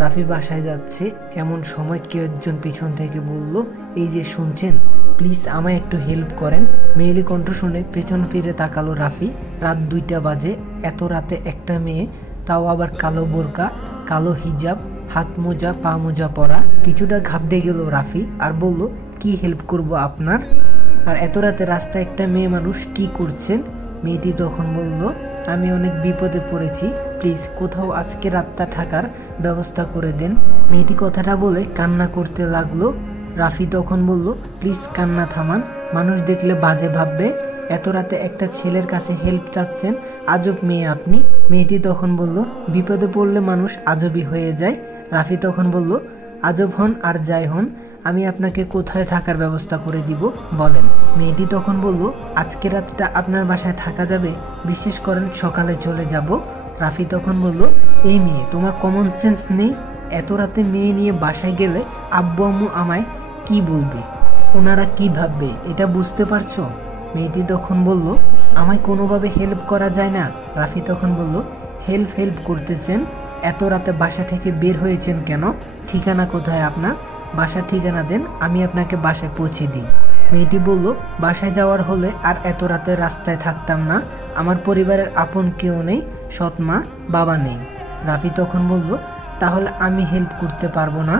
রাফি বাসায় যাচ্ছে এমন সময় কেউ একজন পিছন থেকে বলল, এই যে শুনছেন, প্লিজ আমায় একটু হেল্প করেন। মেয়েলি কণ্ঠ শুনে পেছন ফিরে তাকালো রাফি। রাত 2টা বাজে। এত রাতে একটা মেয়ে, তাও আবার কালো বোরকা, কালো হিজাব, হাত মোজা পা মোজা পরা। কিছুটা ঘাবড়ে গেল রাফি আর বলল, কি হেল্প করব আপনার? আর এত রাতে রাস্তায় একটা মেয়ে মানুষ, কি করছেন? মেয়েটি তখন বলল, আমি অনেক বিপদে পড়েছি, প্লিজ কোথাও আজকে রাতটা থাকার ব্যবস্থা করে দেন। মেয়েটি কথাটা বলে কান্না করতে লাগলো। রাফি তখন বলল, প্লিজ কান্না থামান, মানুষ দেখলে বাজে ভাববে। এত রাতে একটা ছেলের কাছে হেল্প চাচ্ছেন, আজব মেয়ে আপনি। মেয়েটি তখন বলল, বিপদে পড়লে মানুষ আজবই হয়ে যায়। রাফি তখন বলল, আজব হন আর যাই হন, আমি আপনাকে কোথায় থাকার ব্যবস্থা করে দিব বলেন। মেয়েটি তখন বলল, আজকে রাতটা আপনার বাসায় থাকা যাবে? বিশ্বাস করেন সকালে চলে যাব। রাফি তখন বলল, এই মেয়ে, তোমার কমন সেন্স নেই? এত রাতে মেয়ে নিয়ে বাসায় গেলে আব্বু আম্মু আমায় কি বলবে, ওনারা কি ভাববে, এটা বুঝতে পারছো? মেয়েটি তখন বলল, আমায় কোনোভাবে হেল্প করা যায় না? রাফি তখন বলল, হেল্প করতেছেন? এত রাতে বাসা থেকে বের হয়েছেন কেন? ঠিকানা কোথায় আপনার? বাসার ঠিকানা দেন, আমি আপনাকে বাসায় পৌঁছে দিই। মেয়েটি বলল, বাসায় যাওয়ার হলে আর এত রাতে রাস্তায় থাকতাম না, আমার পরিবারের আপন কেউ নেই, সৎ মা বাবা নেই। রাফি তখন বলল, তাহলে আমি হেল্প করতে পারবো না।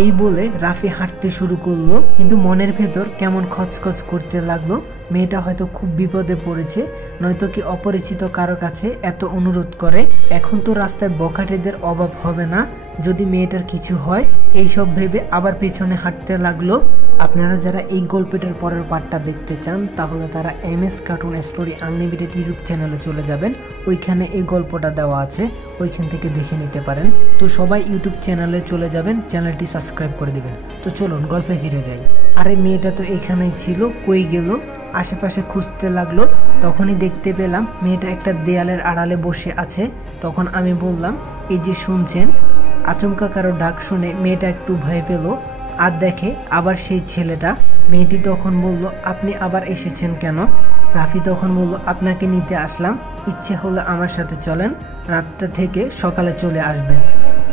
এই বলে রাফি হাঁটতে শুরু করলো, কিন্তু মনের ভেতর কেমন খচখচ করতে লাগলো। মেয়েটা হয়তো খুব বিপদে পড়েছে, নয়তো কি অপরিচিত কারো কাছে এত অনুরোধ করে। এখন তো রাস্তায় বখাটেদের অভাব হবে না, যদি মেয়েটার কিছু হয়, এইসব ভেবে আবার পেছনে হাঁটতে লাগলো। আপনারা যারা এই গল্পটার পরের পার্টটা দেখতে চান, তাহলে তারা MS cartoon story unlimited YouTube চ্যানেলে চলে যাবেন, ওইখানে এই গল্পটা দেওয়া আছে, ওইখান থেকে দেখে নিতে পারেন। তো সবাই ইউটিউব চ্যানেলে চলে যাবেন, চ্যানেলটি সাবস্ক্রাইব করে দিবেন। তো চলুন গল্পে ফিরে যাই। আরে মেয়েটা তো এখানেই ছিল, কই গেল? আশেপাশে খুঁজতে লাগলো, তখনই দেখতে পেলাম মেয়েটা একটা দেয়ালের আড়ালে বসে আছে। তখন আমি বললাম, এই যে শুনছেন। আচমকা কারো ডাক শুনে মেয়েটা একটু ভয় পেল, আর দেখে আবার সেই ছেলেটা। মেয়েটি তখন বলল, আপনি আবার এসেছেন কেন? রাফি তখন বলল, আপনাকে নিতে আসলাম, ইচ্ছে হলে আমার সাথে চলেন, রাতটা থেকে সকালে চলে আসবেন।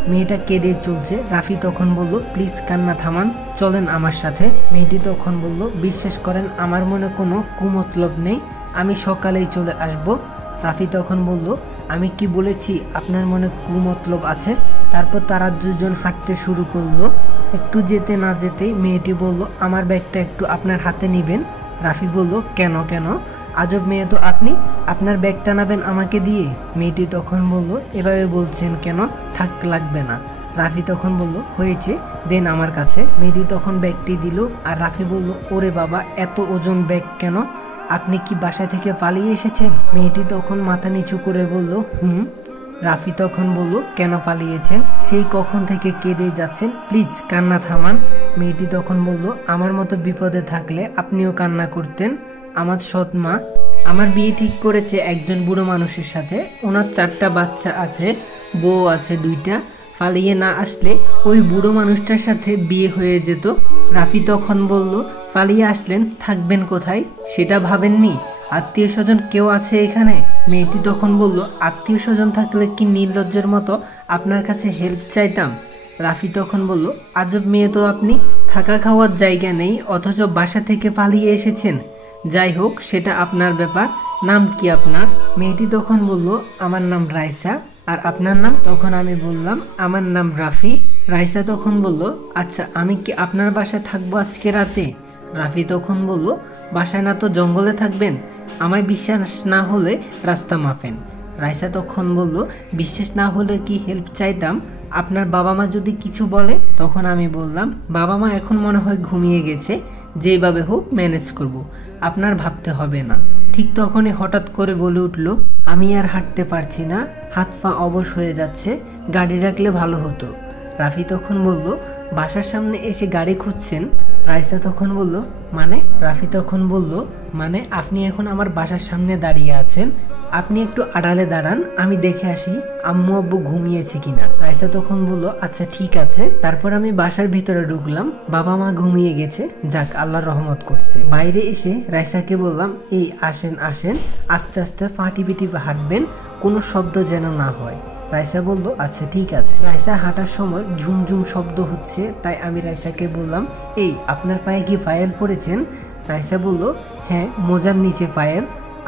মেয়েটা কেঁদে চলছে। রাফি তখন বলল, প্লিজ কান্না থামান, চলেন আমার সাথে। মেয়েটি তখন বলল, বিশ্বাস করেন আমার মনে কোনো কুমতলব নেই, আমি সকালেই চলে আসব। রাফি তখন বলল, আমি কি বলেছি আপনার মনে কুমতলব আছে? তারপর তারা দুজন হাঁটতে শুরু করলো। একটু যেতে না যেতেই মেয়েটি বলল, আমার ব্যাগটা একটু আপনার হাতে নিবেন। রাফি বলল, কেন? আজব মেয়ে তো আপনি, আপনার ব্যাগটা নেবেন আমাকে দিয়ে? মেয়েটি তখন বলল, এভাবে বলছেন কেন? থাক, লাগবে না। রাফি তখন বলল, হয়েছে, দেন আমার কাছে। মেয়েটি তখন ব্যাগটি দিল, আর রাফি বলল, ওরে বাবা, এত ওজন ব্যাগ কেন? আপনি কি বাসা থেকে পালিয়ে এসেছেন? মেয়েটি তখন মাথা নিচু করে বলল, রাফি তখন বলল, কেন পালিয়েছেন? সেই কখন থেকে কেঁদে যাচ্ছেন, প্লিজ কান্না থামান। মেয়েটি তখন বলল, আমার মতো বিপদে থাকলে আপনিও কান্না করতেন। আমার সৎ মা আমার বিয়ে ঠিক করেছে একজন বুড়ো মানুষের সাথে, ওনার 4টা বাচ্চা আছে, বউ আছে 2টা। পালিয়ে না আসলে ওই বুড়ো মানুষটার সাথে বিয়ে হয়ে যেত। রাফি তখন বলল, পালিয়ে আসলেন, থাকবেন কোথায় সেটা ভাবেননি? আত্মীয় স্বজন কেউ আছে এখানে? মেয়েটি তখন বলল, আত্মীয় স্বজন থাকলে কি নির্লজ্জের মতো আপনার কাছে হেল্প চাইতাম? রাফি তখন বলল, আজব মেয়ে তো আপনি, থাকা খাওয়ার জায়গা নেই, অথচ বাসা থেকে পালিয়ে এসেছেন। যাই হোক, সেটা আপনার ব্যাপার। নাম কি আপনার? মেয়েটি তখন বলল, আমার নাম রাইসা। আর আপনার নাম? তখন আমি বললাম, আমার নাম রাফি। রাইসা তখন বলল, আচ্ছা, আমি কি আপনার বাসায় থাকবো আজকে রাতে? রাফি তখন বলল, বাসায় না তো জঙ্গলে থাকবেন, আমায় বিশ্বাস না হলে রাস্তা মাপেন। রাইসা তখন বলল, বিশ্বাস না হলে কি হেল্প চাইতাম? আপনার বাবা মা যদি কিছু বলে? তখন আমি বললাম, বাবা মা এখন মনে হয় ঘুমিয়ে গেছে, যেভাবে হোক ম্যানেজ করব, আপনার ভাবতে হবে না। ঠিক তখনই হঠাৎ করে বলে উঠল, আমি আর হাঁটতে পারছি না, হাত পা অবশ হয়ে যাচ্ছে, গাড়ি রাখলে ভালো হতো। রাফি তখন বলল, বাসার সামনে এসে গাড়ি খুঁজছেন? রাইসা তখন বলল, মানে? রাফি তখন বলল, মানে আপনি এখন আমার বাসার সামনে দাঁড়িয়ে আছেন, আপনি একটু আড়ালে দাঁড়ান, আমি দেখে আসি আম্মু আব্বু ঘুমিয়েছে কিনা। রাইসা তখন বলল, আচ্ছা ঠিক আছে। তারপর আমি বাসার ভিতরে ঢুকলাম, বাবা মা ঘুমিয়ে গেছে, যাক, আল্লাহর রহমত করছে। বাইরে এসে রাইসাকে বললাম, এই আসেন, আস্তে আস্তে পা টিপে টিপে হাঁটবেন, কোনো শব্দ যেন না হয়। রাইসা বলল আচ্ছা ঠিক আছে। রাইসা হাঁটার সময় ঝুমঝুম শব্দ হচ্ছে, তাই আমি রাইসাকে বললাম এই আপনার পায়ে কি পায়েল পড়েছেন? রাইসা বলল হ্যাঁ মোজার নিচে পায়েল,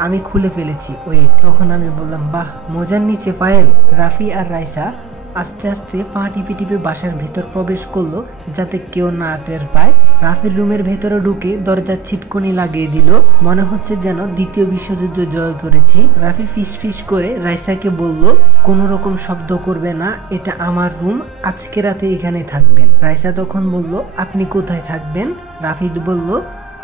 আমি খুলে ফেলেছি ওয়েট। তখন আমি বললাম বাহ মোজার নিচে পায়েল। রাফি আর রাইসা আস্তে আস্তে পা টিপে টিপে বাসার ভেতর প্রবেশ করলো যাতে কেউ না টের পায়। রাফির রুমের ভেতরে ঢুকে দরজার ছিটকনি লাগিয়ে দিল, মনে হচ্ছে যেন দ্বিতীয় বিশ্বযুদ্ধ জয় করেছি। রাফি ফিস ফিস করে রাইসাকে বলল কোনো রকম শব্দ করবে না, এটা আমার রুম, আজকে রাতে এখানে থাকবেন। রাইসা তখন বলল আপনি কোথায় থাকবেন? রাফি বলল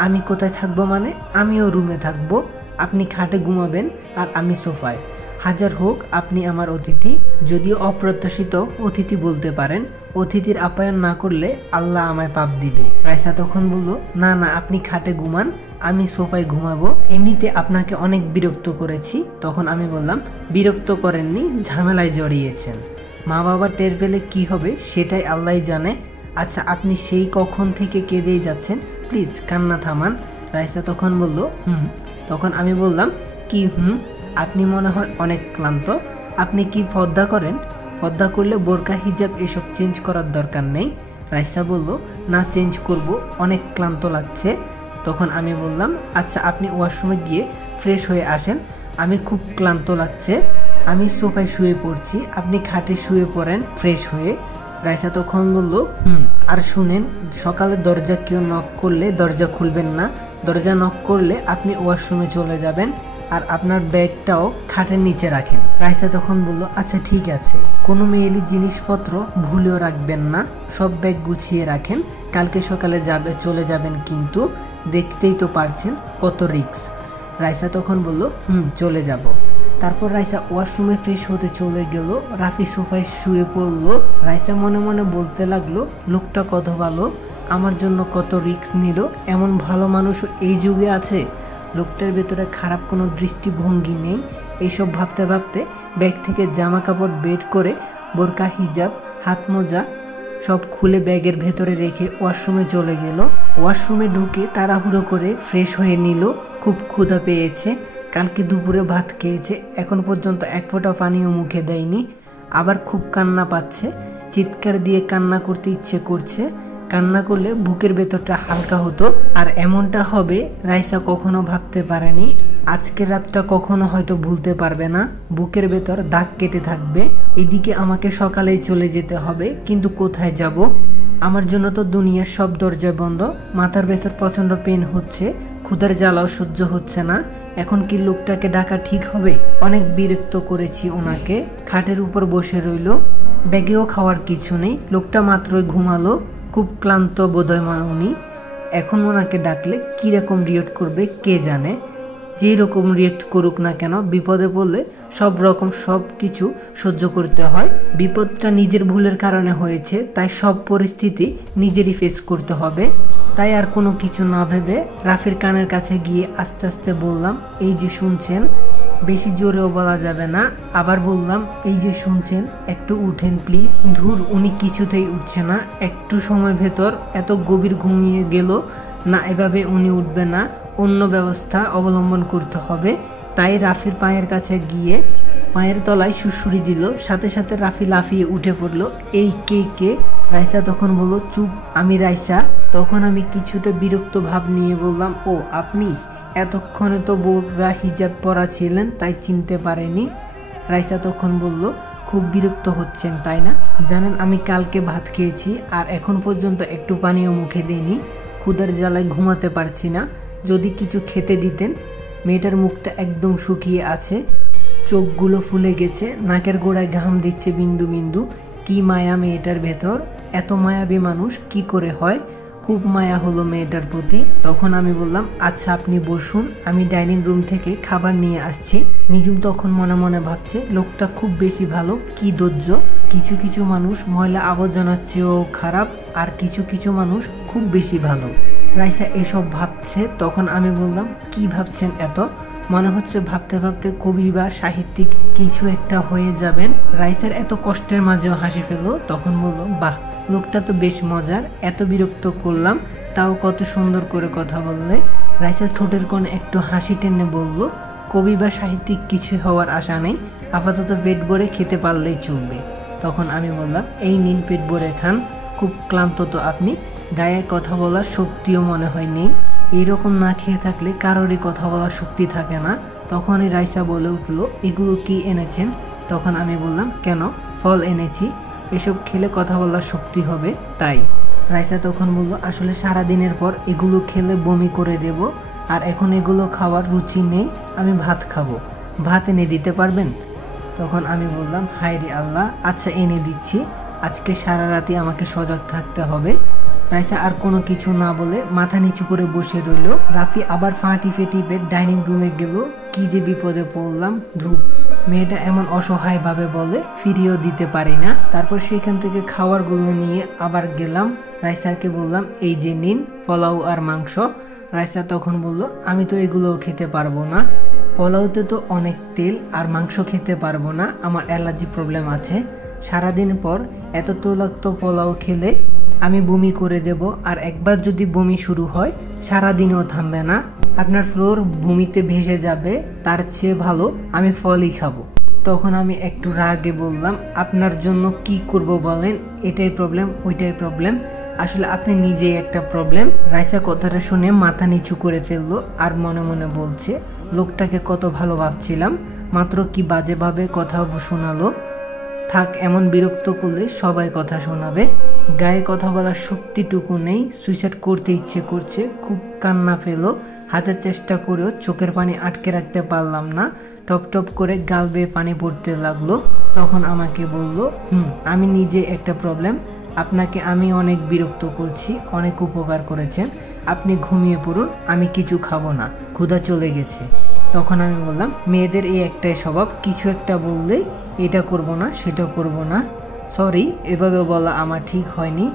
আমি কোথায় থাকবো মানে আমিও রুমে থাকবো, আপনি খাটে ঘুমাবেন আর আমি সোফায়। হাজার হোক আপনি আমার অতিথি, যদিও অপ্রত্যাশিত অতিথি বলতে পারেন, অতিথির আপ্যায়ন না করলে আল্লাহ আমায় পাপ দিবে। রাইসা তখন বলল না না আপনি খাটে ঘুমান, আমি সোফায় ঘুমাবো, এমনিতে আপনাকে অনেক বিরক্ত করেছি। তখন আমি বললাম বিরক্ত করেননি, ঝামেলায় জড়িয়েছেন, মা বাবা টের পেলে কি হবে সেটাই আল্লাহ জানে। আচ্ছা আপনি সেই কখন থেকে কেঁদেই যাচ্ছেন, প্লিজ কান্না থামান। রাইসা তখন বলল তখন আমি বললাম কি আপনি মনে হয় অনেক ক্লান্ত, আপনি কি পর্দা করেন? পর্দা করলে বোরকা হিজাব এসব চেঞ্জ করার দরকার নেই। রাইসা বলল না চেঞ্জ করব, অনেক ক্লান্ত লাগছে। তখন আমি বললাম আচ্ছা আপনি ওয়াশরুমে গিয়ে ফ্রেশ হয়ে আসেন, আমি খুব ক্লান্ত লাগছে, আমি সোফায় শুয়ে পড়ছি, আপনি খাটে শুয়ে পড়েন ফ্রেশ হয়ে। রাইসা তখন বলল আর শুনেন, সকালে দরজা কেউ নক করলে দরজা খুলবেন না, দরজা নক করলে আপনি ওয়াশরুমে চলে যাবেন আর আপনার ব্যাগটাও খাটের নিচে রাখেন। রাইসা তখন বলল আচ্ছা ঠিক আছে, কোনো মেয়েলি জিনিসপত্র ভুলেও রাখবেন না, সব ব্যাগ গুছিয়ে রাখেন, কালকে সকালে চলে যাবেন, কিন্তু দেখতেই তো পারছেন কত রিস্ক। রাইসা তখন বলল চলে যাব। তারপর রাইসা ওয়াশরুমে ফ্রেশ হতে চলে গেল, রাফি সোফায় শুয়ে পড়লো। রাইসা মনে মনে বলতে লাগলো লোকটা কত ভালো, আমার জন্য কত রিস্ক নিল, এমন ভালো মানুষও এই যুগে আছে, লোকটার ভেতরে খারাপ কোনো দৃষ্টিভঙ্গি নেই। এইসব ভাবতে ভাবতে ব্যাগ থেকে জামা কাপড় বের করে বোরকা হিজাব হাত মোজা সব খুলে ব্যাগের ভেতরে রেখে ওয়াশরুমে চলে গেল। ওয়াশরুমে ঢুকে তাড়াহুড়ো করে ফ্রেশ হয়ে নিল, খুব ক্ষুধা পেয়েছে, কালকে দুপুরে ভাত খেয়েছে, এখন পর্যন্ত এক ফোঁটা পানিও মুখে দেয়নি, আবার খুব কান্না পাচ্ছে, চিৎকার দিয়ে কান্না করতে ইচ্ছে করছে, কান্না করলে বুকের ভেতরটা হালকা হতো। আর এমনটা হবে রাইসা কখনো ভাবতে পারেনি, আজকের রাতটা কখনো হয়তো ভুলতে পারবে না, বুকের ভেতর দাগ কেটে থাকবে। এদিকে আমাকে সকালেই চলে যেতে হবে, কিন্তু কোথায় যাব? আমার জন্য তো দুনিয়ার সব দরজা বন্ধ, মাথার ভেতর প্রচন্ড পেন হচ্ছে, ক্ষুধার জ্বালাও সহ্য হচ্ছে না, এখন কি লোকটাকে ডাকা ঠিক হবে? অনেক বিরক্ত করেছি ওনাকে। খাটের উপর বসে রইল, ব্যাগেও খাওয়ার কিছু নেই, লোকটা মাত্রই ঘুমালো, খুব ক্লান্ত বোধহয় উনি, এখন ওনাকে ডাকলে কিরকম রিয়েক্ট করবে কে জানে। যেই রকম রিয়েক্ট করুক না কেন, বিপদে পড়লে সব রকম সব কিছু সহ্য করতে হয়। বিপদটা নিজের ভুলের কারণে হয়েছে, তাই সব পরিস্থিতি নিজেরই ফেস করতে হবে। তাই আর কোনো কিছু না ভেবে রাফির কানের কাছে গিয়ে আস্তে আস্তে বললাম এই যে শুনছেন, বেশি জোরেও বলা যাবে না, আবার বললাম এই যে শুনছেন একটু উঠেন প্লিজ। ধুর উনি কিছুতেই উঠছে না, একটু সময় ভেতর এত গভীর ঘুমিয়ে গেল না, এভাবে উনি উঠবে না, অন্য ব্যবস্থা অবলম্বন করতে হবে। তাই রাফির পায়ের কাছে গিয়ে পায়ের তলায় সুড়সুড়ি দিল, সাথে সাথে রাফি লাফিয়ে উঠে পড়লো। এই কে কে? রাইসা তখন বলল চুপ, আমি রাইসা। তখন আমি কিছুটা বিরক্ত ভাব নিয়ে বললাম ও আপনি, এতক্ষণে তো বোরকা হিজাব পরা ছিলেন তাই চিনতে পারেনি। রাইসা তখন বলল খুব বিরক্ত হচ্ছেন তাই না? জানেন আমি কালকে ভাত খেয়েছি আর এখন পর্যন্ত একটু পানিও মুখে দিইনি, ক্ষুধার জ্বালায় ঘুমাতে পারছি না, যদি কিছু খেতে দিতেন। মেয়েটার মুখটা একদম শুকিয়ে আছে, চোখগুলো ফুলে গেছে, নাকের গোড়ায় ঘাম দিচ্ছে বিন্দু বিন্দু। কি মায়া মেয়েটার ভেতর, এত মায়াবী মানুষ কি করে হয়? খুব মায়া হলো মেয়েটার প্রতি। তখন আমি বললাম আচ্ছা আপনি বসুন, আমি ডাইনিং রুম থেকে খাবার নিয়ে আসছি। নিজুম তখন মনে মনে ভাবছে লোকটা খুব বেশি ভালো, কি ধৈর্য। কিছু কিছু মানুষ ময়লা আবর্জনার চেয়েও খারাপ, আর কিছু কিছু মানুষ খুব বেশি ভালো। রাইসা এসব ভাবছে, তখন আমি বললাম কি ভাবছেন এত? মনে হচ্ছে ভাবতে ভাবতে কবি বা সাহিত্যিক কিছু একটা হয়ে যাবেন। রাইসার এত কষ্টের মাঝেও হাসি ফেললো, তখন বললো বাহ লোকটা তো বেশ মজার, এত বিরক্ত করলাম তাও কত সুন্দর করে কথা বললে। রাইসা ঠোঁটের কোণে একটু হাসি টেনে বলল কবি বা সাহিত্যিক কিছু হওয়ার আশা নেই, আপাতত পেট ভরে খেতে পারলেই চলবে। তখন আমি বললাম, এই নিন পেট ভরে খান, খুব ক্লান্ত তো আপনি, গায়ে কথা বলার শক্তিও মনে হয় নেই। এইরকম না খেয়ে থাকলে কারোরই কথা বলার শক্তি থাকে না। তখনই রাইসা বলে উঠলো, এগুলো কি এনেছেন? তখন আমি বললাম, কেন, ফল এনেছি, এসব খেলে কথা বলার শক্তি হবে তাই। রাইসা তখন বলল, আসলে সারাদিনের পর এগুলো খেলে বমি করে দেব, আর এখন এগুলো খাওয়ার রুচি নেই, আমি ভাত খাবো, ভাত এনে দিতে পারবেন? তখন আমি বললাম, হায় রে আল্লাহ, আচ্ছা এনে দিচ্ছি, আজকে সারা রাতি আমাকে সজাগ থাকতে হবে। রাইসা আর কোনো কিছু না বলে মাথা নিচু করে বসে রইল। রাফি আবার ফাঁটি ফেটি বেড ডাইনিং রুমে গেল। কি যে বিপদে পড়লাম, ধূপ, মেয়েটা এমন অসহায়ভাবে বলে, ফিরিয়েও দিতে পারি না। তারপর সেখান থেকে খাবারগুলো নিয়ে আবার গেলাম। রাইসাকে বললাম, এই যে নিন পোলাও আর মাংস। রাইসা তখন বলল, আমি তো এগুলোও খেতে পারবো না, পোলাওতে তো অনেক তেল, আর মাংস খেতে পারবো না, আমার অ্যালার্জি প্রবলেম আছে, সারাদিন পর এত তৈলাক্ত পোলাও খেলে আমি বমি করে দেব, আর একবার যদি বমি শুরু হয় সারাদিনও থামবে না, আপনার ফ্লোর ভূমিতে ভেসে যাবে, তার চেয়ে ভালো আমি ফলই খাবো। তখন আমি একটু রাগে বললাম, আপনার জন্য কি করব বলেন, এটাই প্রবলেম, ওইটাই প্রবলেম, আসলে আপনি নিজেই একটা প্রবলেম। রাইসা কথাটা শুনে মাথা নিচু করে ফেললো, আর মনে মনে বলছে, লোকটাকে কত ভালো ভাবছিলাম, মাত্র কি বাজেভাবে কথা শোনালো। থাক, এমন বিরক্ত করলে সবাই কথা শোনাবে, গায়ে কথা বলার শক্তিটুকু নেই, সুইসাইড করতে ইচ্ছে করছে, খুব কান্না পেলো, হাজার চেষ্টা করেও চোখের পানি আটকে রাখতে পারলাম না, টপ টপ করে গাল বেয়ে পানি পড়তে লাগলো। তখন আমাকে বলল, আমি নিজে একটা প্রবলেম, আপনাকে আমি অনেক বিরক্ত করছি, অনেক উপকার করেছেন, আপনি ঘুমিয়ে পড়ুন, আমি কিছু খাবো না, ক্ষুধা চলে গেছে। তখন আমি বললাম, মেয়েদের এই একটাই স্বভাব, কিছু একটা বললেই এটা করব না, সেটা করব না, সরি, এভাবে বলা আমার ঠিক হয়নি,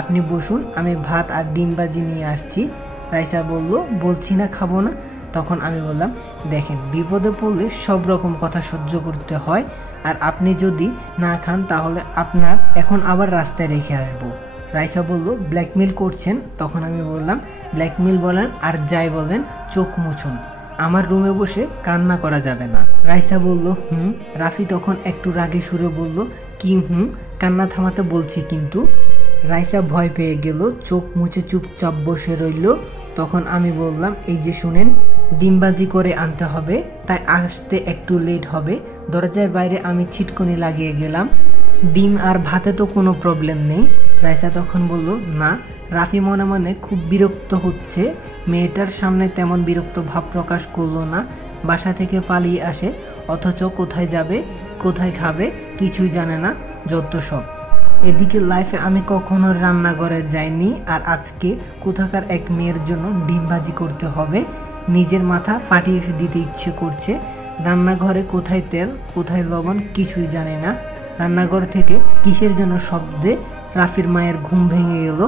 আপনি বসুন, আমি ভাত আর ডিম ভাজি নিয়ে আসছি। রাইসা বলল, বলছি না খাবো না। তখন আমি বললাম, দেখেন, বিপদে পড়লে সব রকম কথা সহ্য করতে হয়, আর আপনি যদি না খান তাহলে আপনার এখন আবার রাস্তায় রেখে আসবো। রাইসা বলল, ব্ল্যাকমেল করছেন? তখন আমি বললাম, ব্ল্যাকমেল বলেন আর যাই বলেন, চোখ মুছুন, আমার রুমে বসে কান্না করা যাবে না। রাইসা বলল, রাফি তখন একটু রাগে সুরে বলল, কি কান্না থামাতে বলছি কিন্তু। রাইসা ভয় পেয়ে গেল, চোখ মুছে চুপচাপ বসে রইল। তখন আমি বললাম, এই যে শুনেন, ডিমবাজি করে আনতে হবে, তাই আসতে একটু লেট হবে। দরজার বাইরে আমি ছিটকনি লাগিয়ে গেলাম, ডিম আর ভাতে তো কোনো প্রবলেম নেই। রাইসা তখন বলল, না, রাফি মনে মনে খুব বিরক্ত হচ্ছে, মেয়েটার সামনে তেমন বিরক্ত ভাব প্রকাশ করলো না, বাসা থেকে পালিয়ে আসে, অথচ কোথায় যাবে, কোথায় খাবে কিছুই জানে না, যত সব। এদিকে লাইফে আমি কখনো রান্নাঘরে যাইনি, আর আজকে কোথাকার এক মেয়ের জন্য ডিম ভাজি করতে হবে, নিজের মাথা ফাটিয়ে দিতে ইচ্ছে করছে। রান্নাঘরে কোথায় তেল, কোথায় লবণ কিছুই জানি না। রান্নাঘর থেকে কিসের যেন শব্দে রাফির মায়ের ঘুম ভেঙে গেল,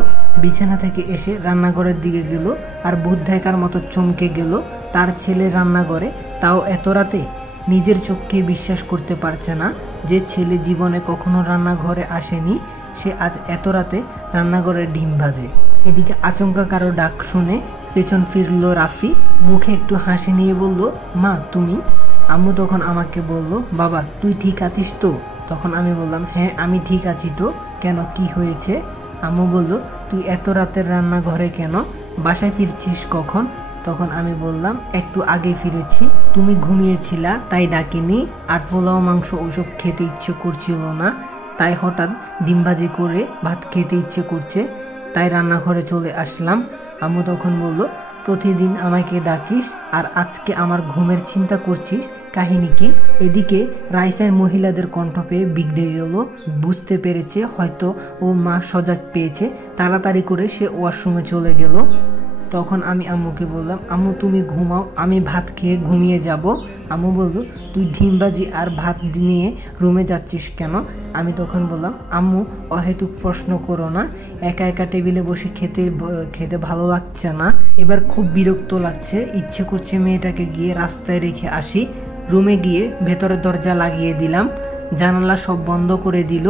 বিছানা থেকে এসে রান্নাঘরের দিকে গেল, আর ভূত দেখার মতো চমকে গেল, তার ছেলে রান্নাঘরে, তাও এত রাতে। নিজের চোখকে বিশ্বাস করতে পারছে না যে ছেলে জীবনে কখনো রান্নাঘরে আসেনি, সে আজ এত রাতে রান্নাঘরে ডিম ভাজে। এদিকে আচমকা কারো ডাক শুনে পেছন ফিরল রাফি, মুখে একটু হাসি নিয়ে বলল, মা তুমি? আম্মু তখন আমাকে বলল, বাবা তুই ঠিক আছিস তো? তখন আমি বললাম, হ্যাঁ আমি ঠিক আছি তো, কেন, কি হয়েছে? আম্মু বলল, তুই এত রাতের রান্নাঘরে কেন, বাসায় ফিরছিস কখন? তখন আমি বললাম, একটু আগে ফিরেছি, তুমি ঘুমিয়েছিলা তাই ডাকিনি, আর পোলাও মাংস ওসব খেতে ইচ্ছে করছিল না, তাই হঠাৎ ডিমবাজি করে ভাত খেতে ইচ্ছে করছে, তাই রান্নাঘরে চলে আসলাম। আম্মু তখন বলল, প্রতিদিন আমাকে ডাকিস, আর আজকে আমার ঘুমের চিন্তা করছিস, কাহিনী কি? এদিকে রাইসার মহিলাদের কণ্ঠ পেয়ে বিগড়ে গেল, বুঝতে পেরেছে হয়তো ও মা সজাগ পেয়েছে, তাড়াতাড়ি করে সে ওয়াশরুমে চলে গেল। তখন আমি আম্মুকে বললাম, আম্মু তুমি ঘুমাও, আমি ভাত খেয়ে ঘুমিয়ে যাব। আম্মু বলল, তুই ডিমবাজি আর ভাত নিয়ে রুমে যাচ্ছিস কেন? আমি তখন বললাম, আম্মু অহেতুক প্রশ্ন করো না, একা একা টেবিলে বসে খেতে ভালো লাগছে না, এবার খুব বিরক্ত লাগছে, ইচ্ছে করছে মেয়েটাকে গিয়ে রাস্তায় রেখে আসি। রুমে গিয়ে ভেতরের দরজা লাগিয়ে দিলাম, জানালা সব বন্ধ করে দিল।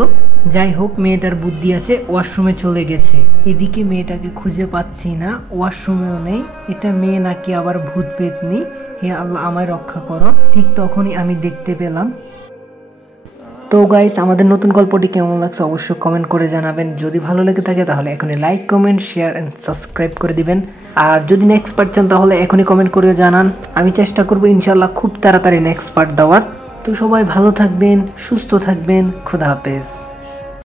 যাই হোক, মেয়েটার বুদ্ধি আছে, ওয়াশরুমে চলে গেছে। এদিকে মেয়েটাকে খুঁজে পাচ্ছি না, ওয়াশরুমেও নেই, এটা মেয়ে নাকি আবার ভূত পেতনি। হে আল্লাহ আমায় রক্ষা করো। ঠিক তখনই আমি দেখতে পেলাম। তো গাইস, আমাদের নতুন গল্পটি কেমন লাগছে অবশ্যই কমেন্ট করে জানাবেন। যদি ভালো লেগে থাকে তাহলে এখনই like, comment, share and subscribe করে দিবেন। আর যদি নেক্সট পার্ট চান তাহলে এখনই কমেন্ট করে জানান। আমি চেষ্টা করবো ইনশাল্লাহ খুব তাড়াতাড়ি নেক্সট পার্ট দেওয়ার। তো সবাই ভালো থাকবেন, সুস্থ থাকবেন, খোদা হাফেজ।